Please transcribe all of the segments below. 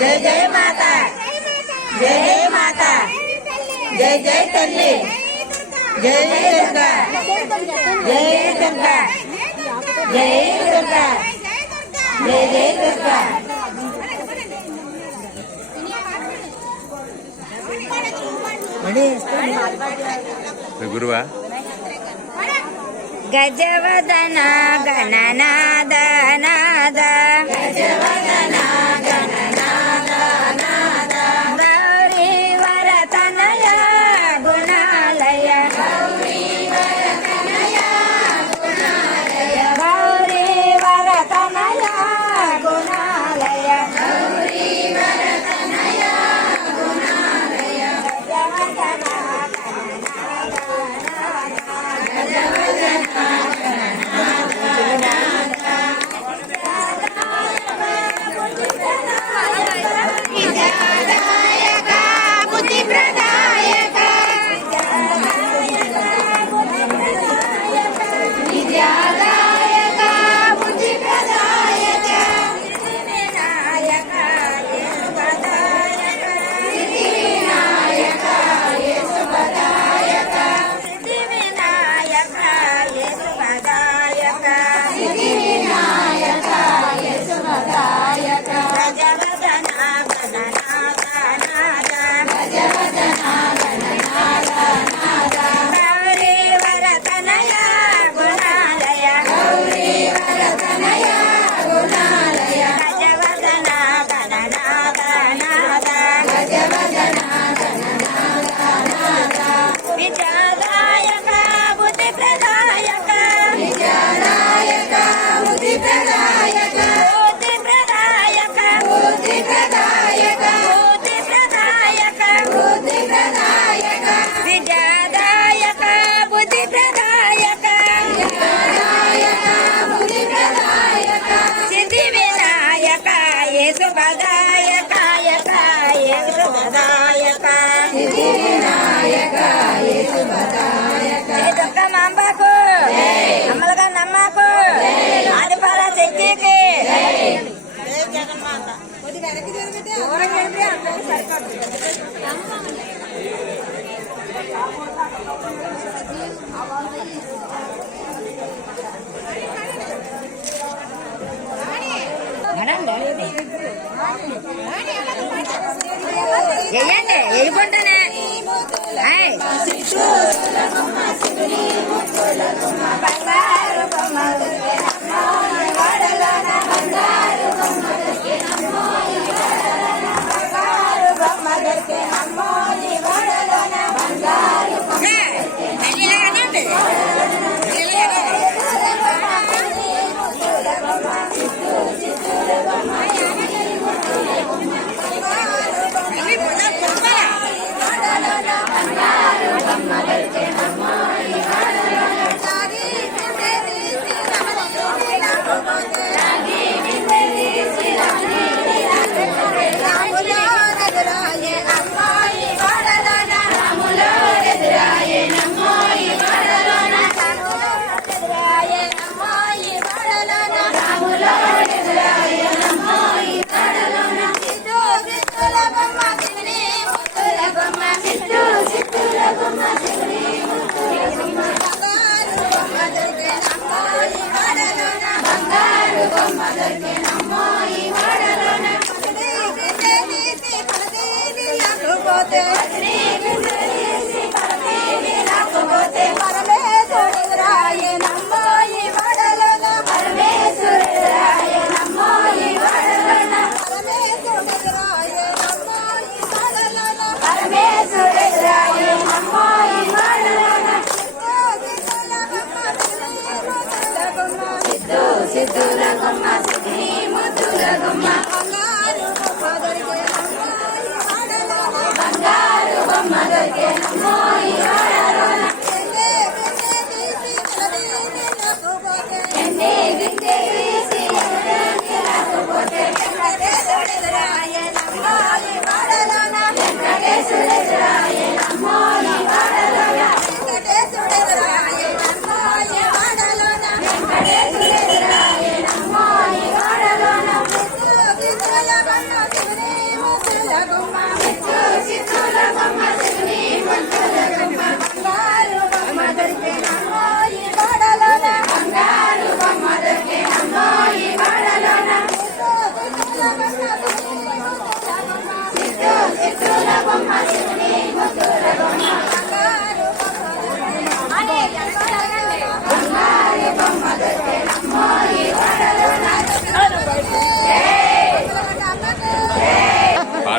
జై జై మాత, జై జై మాత, జై జై తల్లి, జై దుర్గా, జై దుర్గా, జై దుర్గా, జై జై దుర్గా. గురువా గజవదన గణనాద నాద, గజవదన గణనాద నాద, గౌరీ వరతనయ గుణాలయ, గౌరీ వరతనయ గుణాలయ, గౌరీ వరతనయ గుణాలయ, గౌరీ వరతనయ గుణాలయ, గజవదన మాంబాకు అమ్మలుగా నమ్మకు ఆదిపాల శక్తికి జగన్మాత. వేయండి, వేయకుండానే బంగారు బొమ్మలు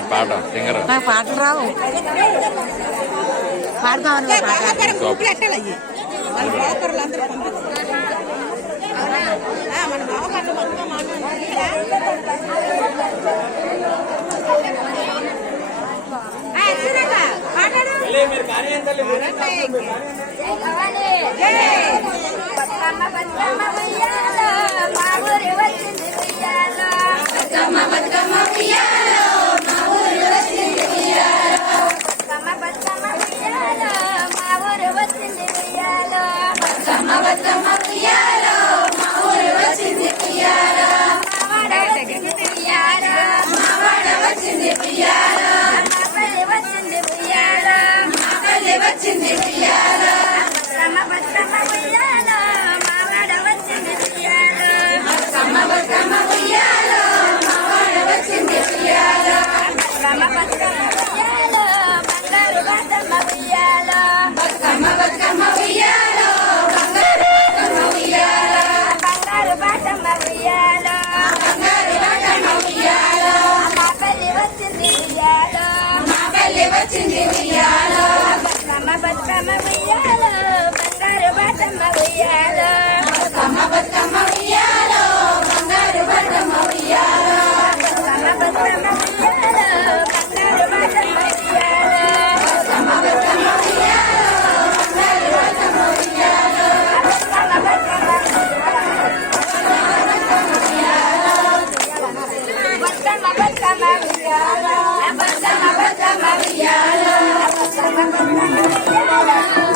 పాడటం సింగర్ నాకు పాటలు రావు పాడదామని మన బావకర్లు మొత్తం బతుకమ్మ బతుకమ్మ ఉయ్యాలో మా ఊరి వచ్చింది ఉయ్యాలో బతుకమ్మ బతుకమ్మ ఉయ్యాలో మా ఊరి వచ్చింది ఉయ్యాలో బతుకమ్మ బతుకమ్మ ఉయ్యాలో మా ఊరి వచ్చింది ఉయ్యాలో బతుకమ్మ బతుకమ్మ ఉయ్యాలో మా ఊరి వచ్చింది ఉయ్యాలో మావాడ వచ్చింది ఉయ్యాలో మావాడ వచ్చింది ఉయ్యాలో మా పల్లి వచ్చింది ఉయ్యాలో మా పల్లి వచ్చింది ఉయ్యాలో బతుకమ్మ బతుకమ్మ ఉయ్యాలో మావాడ వచ్చింది ఉయ్యాలో బతుకమ్మ బతుకమ్మ ఉయ్యాలో మావాడ వచ్చింది ఉయ్యాలో బతుకమ్మ బతుకమ్మ ఉయ్యాలో బంగారు బాతమ్మ ఉయ్యాలో బతుకమ్మ బతుకమ్మ ఉయ్యాలో బంగారు బాతమ్మ ఉయ్యాలో బంగారు బాతమ్మ ఉయ్యాలో బంగారు బాతమ్మ ఉయ్యాలో మా పల్లి వచ్చింది ఉయ్యాలో మా పల్లి వచ్చింది ఉయ్యాలో బతుకమ్మ బతుకమ్మ ఉయ్యాలో బంగారు బాతమ్మ ఉయ్యాలో బతుకమ్మ బతుకమ్మ ఉయ్యాలో బంగారు బాతమ్మ ఉయ్యాలో బతుకమ్మ బతుకమ్మ ఉయ్యాలో బంగారు బాతమ్మ ఉయ్యాలో బతుకమ్మ బతుకమ్మ ఉయ్యాలో బంగారు బాతమ్మ ఉయ్యాలో బతుకమ్మ బతుకమ్మ బతుకమ్మ బతుకమ్మ ఉయ్యాలో బతుకమ్మ బతుకమ్మ ఉయ్యాలో బతుకమ్మ బతుకమ్మ ఉయ్యాలో